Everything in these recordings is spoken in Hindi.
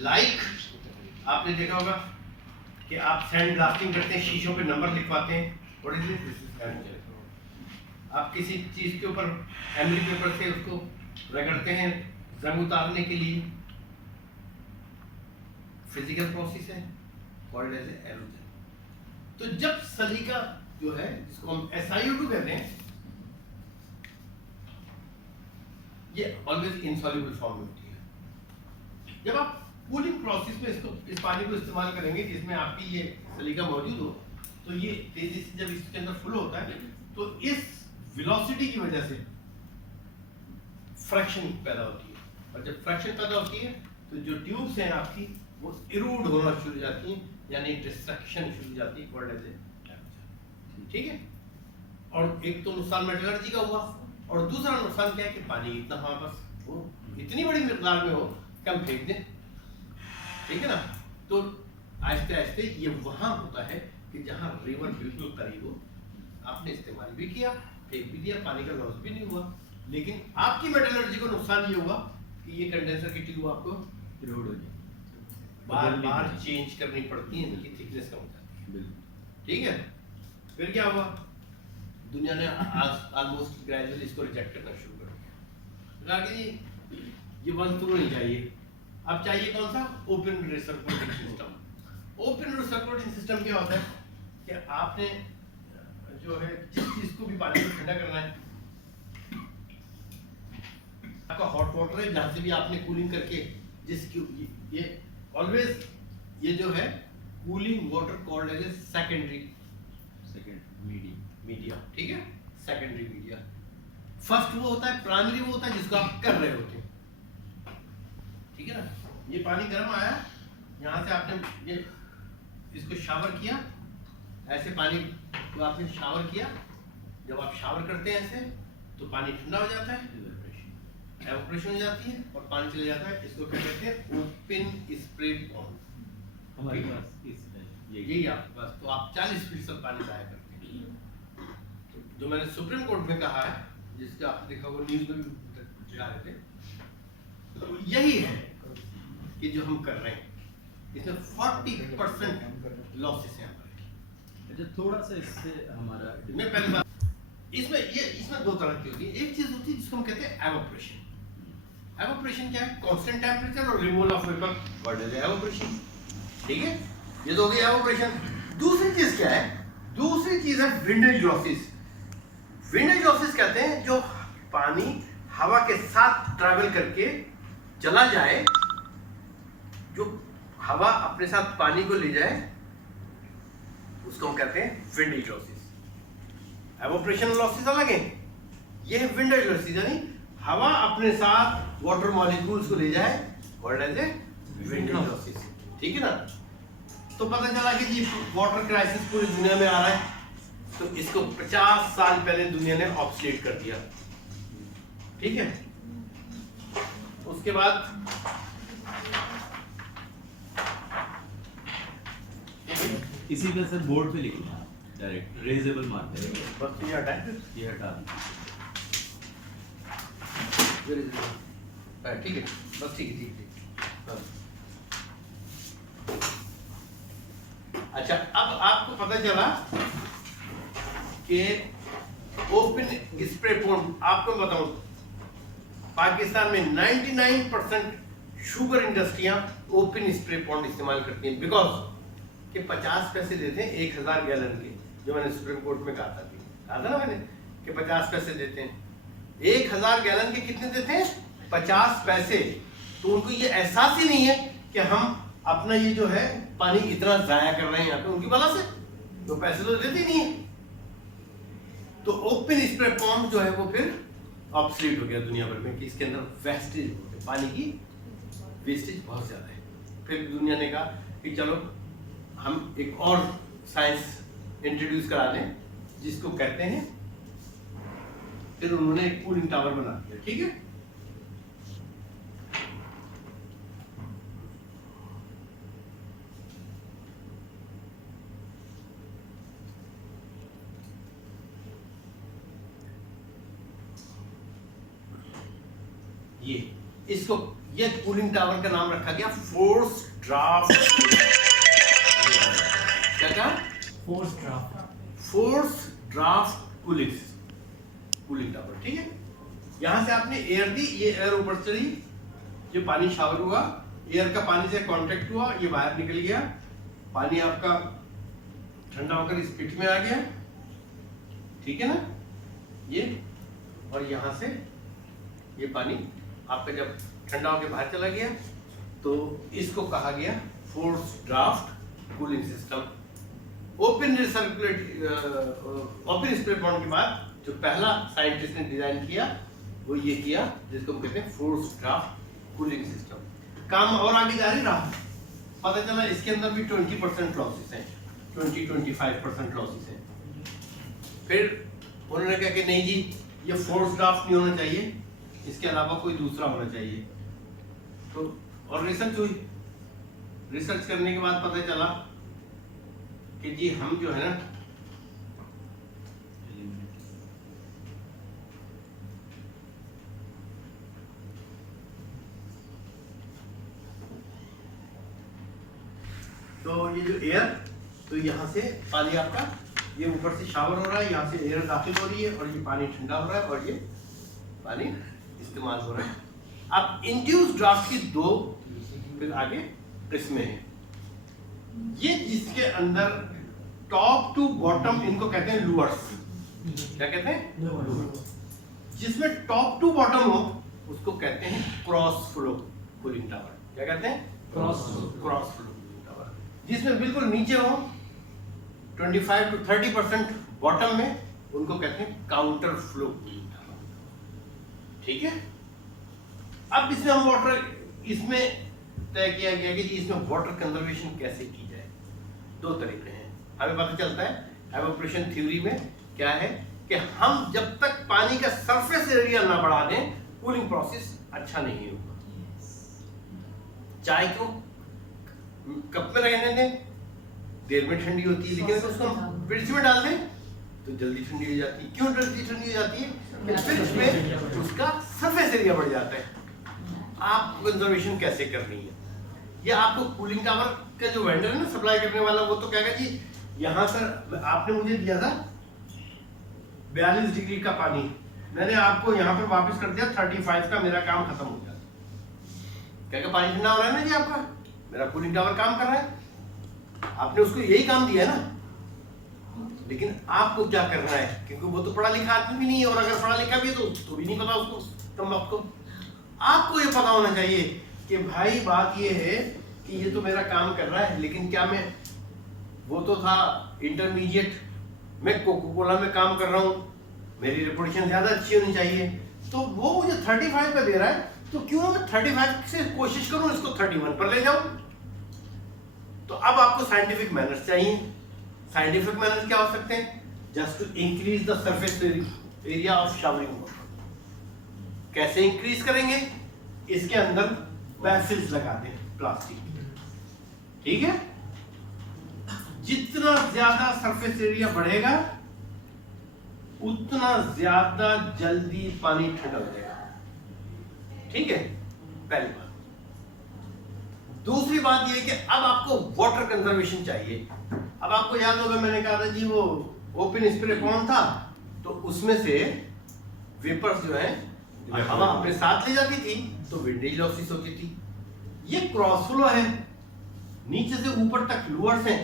लाइक आपने देखा होगा कि आप सैंड ब्लास्टिंग करते हैं, शीशों पे नंबर लिखवाते हैं, व्हाट इज दिस? आप किसी चीज के ऊपर एमरी पेपर से उसको रगड़ते हैं जंग उतारने के लिए, फिजिकल प्रोसेस है, कॉल्ड एज एरोजन। तो जब सलीका जो है जिसको हम SiO2 कहते हैं, ये ऑलवेज इनसॉल्युबल फॉर्म में होती है। जब आप कूलिंग प्रोसेस में इसको इस पानी को इस्तेमाल करेंगे जिसमें आपकी ये सलीका मौजूद हो, तो ये तेजी से जब इसके अंदर फ्लो होता है तो इस वेलोसिटी की वजह से फ्रैक्शन पैदा होती है, और जब फ्रैक्शन पैदा होती है तो जो ट्यूब्स हैं आपकी वो इरोड होना शुरू हो जाती हैं, यानी डिस्ट्रक्शन शुरू हो जाती है, कॉल्ड एज ए। ठीक है, और एक तो नुकसान मेटलर्जी का हुआ, और दूसरा नुकसान क्या है कि पानी इतना हमारे पास हो, इतनी बड़ी मिकदार में हो कि हम फेंक दें। ठीक है ना, तो आहिस्ते आहिस्ते ये वहां होता है कि जहां रिवर बिल्कुल करीब हो, आपने इस्तेमाल भी किया, फेंक भी दिया, पानी का लॉस भी नहीं हुआ, लेकिन आपकी मेटलर्जी को नुकसान ये हुआ कि ये कंडेंसर की ट्यूब आपको इरोड हो जाए, बार बार चेंज करनी पड़ती है, इनकी थिकनेस कम हो जाती है। ठीक है, फिर क्या हुआ, दुनिया ने ऑलमोस्ट ग्रेजुअली इसको रिजेक्ट करना शुरू कर दिया, कहा कि ये वन थ्रू नहीं चाहिए, अब चाहिए कौन सा, open recirculating system. Open recirculating system क्या होता है कि आपने जो है जिस चीज को भी पानी को ठंडा करना है, आपका हॉट वाटर है जहां से भी आपने कूलिंग करके जिसकी ये ऑलवेज ये जो है cooling water called as a secondary media. ठीक है, सेकेंडरी मीडिया। फर्स्ट वो होता है, प्राइमरी वो होता है जिसको आप कर रहे होते हैं। ठीक है ना, ये पानी गर्म आया, यहाँ से आपने ये इसको शावर किया, ऐसे पानी को आपने शावर किया, जब आप शावर करते हैं ऐसे तो पानी ठंडा हो जाता है, एवोपरेशन हो जाती है और पानी चले जाता है, इसको क्या कहते हैं, ओपन स्प्रे पॉन्ड। हमारे पास यही आपके पास, तो आप 40% पानी जाया करते हैं। तो जो मैंने सुप्रीम कोर्ट में कहा है, जिसका आप देखा वो न्यूज में भी जा रहे थे, तो यही है कि जो हम कर रहे हैं इसमें 40% लॉसेस हैं। अच्छा, थोड़ा सा इससे हमारा मैं पहले बात, इसमें दो तरह की होती है, एक चीज होती है जिसको हम कहते हैं एवोपरेशन। एवोपरेशन क्या है, कांस्टेंट टेंपरेचर और removal of vapour, what is evaporation. ठीक है, ये तो हो गया एवोपरेशन। दूसरी चीज क्या है, दूसरी चीज है विंडेज लॉसेस। विंडेज लॉसेस कहते हैं जो पानी हवा के साथ ट्रैवल करके चला जाए, जो हवा अपने साथ पानी को ले जाए, उसको हम कहते हैं विंडेज लॉसेस। एवोपरेशन लॉसेस अलग है, ये है विंडेज लॉसेस, यानी हवा अपने साथ वाटर मॉलिक्यूल्स को ले जाए, called as a windage losses. ठीक है ना, तो पता चला कि जी वाटर क्राइसिस पूरी दुनिया में आ रहा है, तो इसको 50 साल पहले दुनिया ने ऑब्सोलेट कर दिया। ठीक है, उसके बाद इसी तरह से बोर्ड पे लिखना डायरेक्ट रेजेबल मार्कर, बस ये हटा है, ये हटा ठीक है, बस ठीक है, ठीक है, बस। अच्छा, अब आपको पता चला कि ओपन स्प्रे पॉन्ड, आपको बताऊं पाकिस्तान में 99% शुगर इंडस्ट्रियां ओपन स्प्रे पॉन्ड इस्तेमाल करती हैं, बिकॉज कि 50 पैसे देते हैं 1000 गैलन के, जो मैंने सुप्रीम कोर्ट में कहा था ना मैंने कि 50 पैसे देते हैं, 1000 गैलन के कितने देते हैं, 50 पैसे। तो उनको ये एहसास ही नहीं है कि हम अपना ये जो है पानी इतना जाया कर रहे हैं यहाँ पे, उनकी वजह से तो पैसे तो देते ही नहीं है। तो ओपन स्प्रे पॉन्ड जो है वो फिर ऑब्सोलीट हो गया दुनिया भर में, कि इसके अंदर वेस्टेज, पानी की वेस्टेज बहुत ज्यादा है। फिर दुनिया ने कहा कि चलो हम एक और साइंस इंट्रोड्यूस करा दें जिसको कहते हैं, फिर उन्होंने एक कूलिंग टावर बना दिया। ठीक है, ये इसको, ये कूलिंग टावर का नाम रखा गया फोर्स ड्राफ्ट। क्या कहा? Force draft cooling tower. ठीक है, यहां से आपने एयर दी, ये एयर ऊपर चली, ये पानी शावर हुआ, एयर का पानी से कांटेक्ट हुआ, ये बाहर निकल गया, पानी आपका ठंडा होकर इस पिट में आ गया। ठीक है ना, ये, और यहां से ये पानी आपका जब ठंडा होकर बाहर चला गया तो इसको कहा गया force draft cooling system. Open spray pond के बाद जो पहला साइंटिस्ट ने डिजाइन किया वो ये किया, जिसको हम कहते हैं फोर्स ड्राफ्ट कूलिंग सिस्टम। काम और आगे जारी रहा, पता चला इसके अंदर भी 20% लॉसेस हैं, 20-25% लॉसेस हैं। फिर उन्होंने कहा कि नहीं जी, ये फोर्स ड्राफ्ट नहीं होना चाहिए, इसके अलावा कोई दूसरा होना चाहिए। तो और रिसर्च हुई, रिसर्च करने के बाद पता चला कि जी हम जो है ना तो ये जो एयर, तो यहाँ से पानी आपका ये ऊपर से शावर हो रहा है, यहाँ से एयर दाखिल हो रही है और ये पानी ठंडा हो रहा है और ये पानी इस्तेमाल हो रहा है। अब इंड्यूस ड्राफ्ट की दो फिर आगे किस्में हैं। ये जिसके अंदर टॉप टू बॉटम, इनको कहते हैं लूअर्स। क्या कहते हैं? जिसमें टॉप टू बॉटम हो उसको कहते हैं क्रॉस फ्लो कूलिंग टावर। क्या कहते हैं? Cross flow tower. जिसमें बिल्कुल नीचे हो 25 to 30% बॉटम में, उनको कहते हैं काउंटर फ्लो कूलिंग टावर। ठीक है, अब इसमें हम वाटर, इसमें तय किया गया कि इसमें वाटर कंजर्वेशन कैसे की जाए। दो तरीके हैं, हमें पता चलता है एवापोरेशन थ्योरी में क्या है कि हम जब तक पानी का सरफेस एरिया ना बढ़ा दें कूलिंग प्रोसेस अच्छा नहीं होगा। चाय को कप में रहने दें, देर में ठंडी होती है, लेकिन अगर उसको फ्रिज में डाल दें तो जल्दी ठंडी हो जाती है। क्यों जल्दी ठंडी हो जाती है? फ्रिज में उसका सरफेस एरिया बढ़ जाता है। आप कंजर्वेशन कैसे करनी है? ये आपको कूलिंग टावर का जो वेंडर है ना, सप्लाई करने वाला, वो तो कहेगा जी यहाँ सर आपने मुझे दिया था 42 डिग्री का पानी, मैंने आपको यहाँ पर वापस कर दिया 35 का, मेरा काम खत्म हो गया। कहेगा पानी ठंडा हो रहा है ना जी आपका, मेरा कूलिंग टावर काम कर रहा है, आपने उसको यही काम दिया ना। लेकिन आपको क्या करना है, क्योंकि वो तो पढ़ा लिखा आदमी भी नहीं है, और अगर पढ़ा लिखा भी है तो भी नहीं पता उसको, तुम आपको आपको ये पता होना चाहिए कि भाई बात ये है कि ये तो मेरा काम कर रहा है, लेकिन क्या मैं, वो तो था इंटरमीडिएट, मैं कोका कोला में काम कर रहा हूँ, मेरी रेपुटेशन ज्यादा अच्छी होनी चाहिए, तो वो मुझे 35 पे दे रहा है, तो क्यों मैं 35 से कोशिश करूं इसको 31 पर ले जाऊं। तो अब आपको साइंटिफिक मैनर्स चाहिए। साइंटिफिक मैनर्स क्या हो सकते हैं? Just to increase the surface area of showering water. कैसे इंक्रीज करेंगे? इसके अंदर पैसेज लगा दें प्लास्टिक, ठीक है। जितना ज्यादा सरफेस एरिया बढ़ेगा उतना ज्यादा जल्दी पानी ठंडा हो जाएगा, ठीक है, पहली बात। दूसरी बात यह कि अब आपको वाटर कंजर्वेशन चाहिए। अब आपको याद होगा मैंने कहा था जी वो ओपन स्प्रे कौन था, तो उसमें से वेपर्स जो है हवा अपने साथ ले जाती थी, तो विंडेज लॉसेस होती थी। ये क्रॉस फ्लो है, नीचे से ऊपर तक लूअर्स हैं।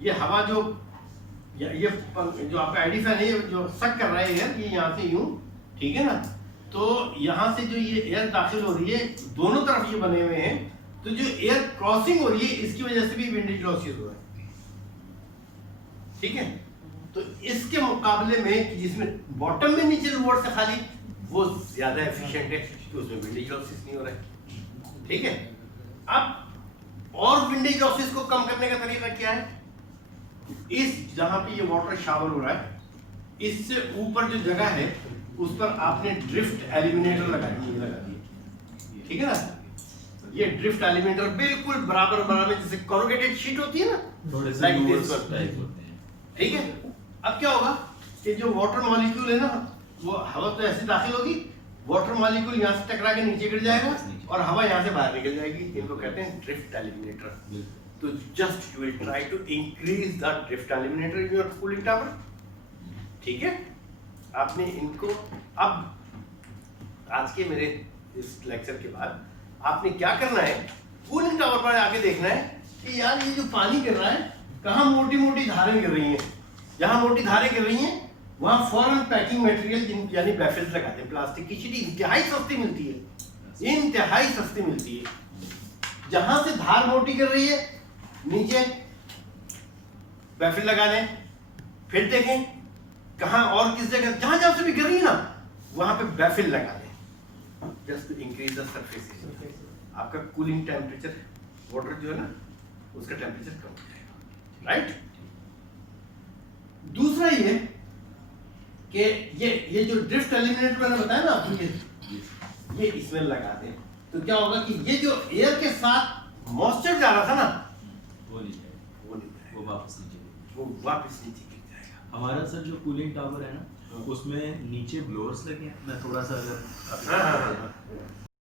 ये हवा जो ये जो आपका आईडी फैन है, जो सक कर रहा है एयर, ये यहाँ से यूं, ठीक है ना, तो यहाँ से जो ये एयर दाखिल हो रही है, दोनों तरफ ये बने हुए हैं, तो जो एयर क्रॉसिंग हो रही है इसकी वजह से भी विंडेज लॉसेस हो रहा है, ठीक है। तो इसके मुकाबले में जिसमें बॉटम में नीचे लोअर से खाली, वो ज्यादा एफिशिएंट है कि उसमें विंडेज लॉसेस नहीं हो रहा है, ठीक है। अब और विंडेज लॉसेस को कम करने का तरीका क्या है? इस जहां पे ये वाटर शावर हो रहा है, इससे ऊपर जो जगह है उस पर आपने ड्रिफ्ट एलिमिनेटर लगा दिए, ठीक है ना। ये ड्रिफ्ट एलिमिनेटर बिल्कुल बराबर बराबर, जैसे कॉरुगेटेड शीट होती है ना, लाइक दिस वन, ठीक है। अब क्या होगा कि जो वाटर मॉलिक्यूल है ना, वो हवा तो ऐसे दाखिल होगी, वाटर मॉलिक्यूल यहाँ से टकरा के नीचे गिर जाएगा नीचे। और हवा यहाँ से बाहर निकल जाएगी। इनको कहते हैं ड्रिफ्ट एलिमिनेटर। बिल्कुल। तो just you will try to increase the drift eliminator in your cooling tower. ठीक है, आपने इनको अब आज के मेरे इस लेक्चर के बाद आपने क्या करना है, कूलिंग टावर पर आके देखना है कि यार ये जो पानी गिर रहा है कहाँ मोटी मोटी धारें गिर रही हैं। जहाँ मोटी धारें गिर रही हैं वहाँ फॉरन पैकिंग मटेरियल यानी बैफल्स लगाते हैं। प्लास्टिक की शीट इंतहाई सस्ती मिलती है, इंतहाई सस्ती मिलती है। जहाँ से धार मोटी गिर रही है नीचे बैफिल लगा दें, फिर देखें कहाँ और किस जगह जहाँ जहाँ से भी गिर रही है ना वहाँ पे बैफिल लगा दें, just to increase the surface area. आपका कूलिंग टेम्परेचर वाटर जो है ना उसका टेम्परेचर कम हो जाएगा। राइट, दूसरा ये कि ये जो ड्रिफ्ट एलिमिनेटर मैंने बताया ना आपको, ये इसमें लगा दें तो क्या होगा कि ये जो एयर के साथ मॉइस्चर जा रहा था ना वो नहीं जाएगा, वो नहीं जाएगा, वो वापस नीचे गिरेगा। वो वापस नीचे गिर जाएगा। हमारा सर जो कूलिंग टावर है ना, उसमें नीचे ब्लोअर्स लगे हैं। मैं थोड़ा सा अगर हाँ, हाँ, हाँ।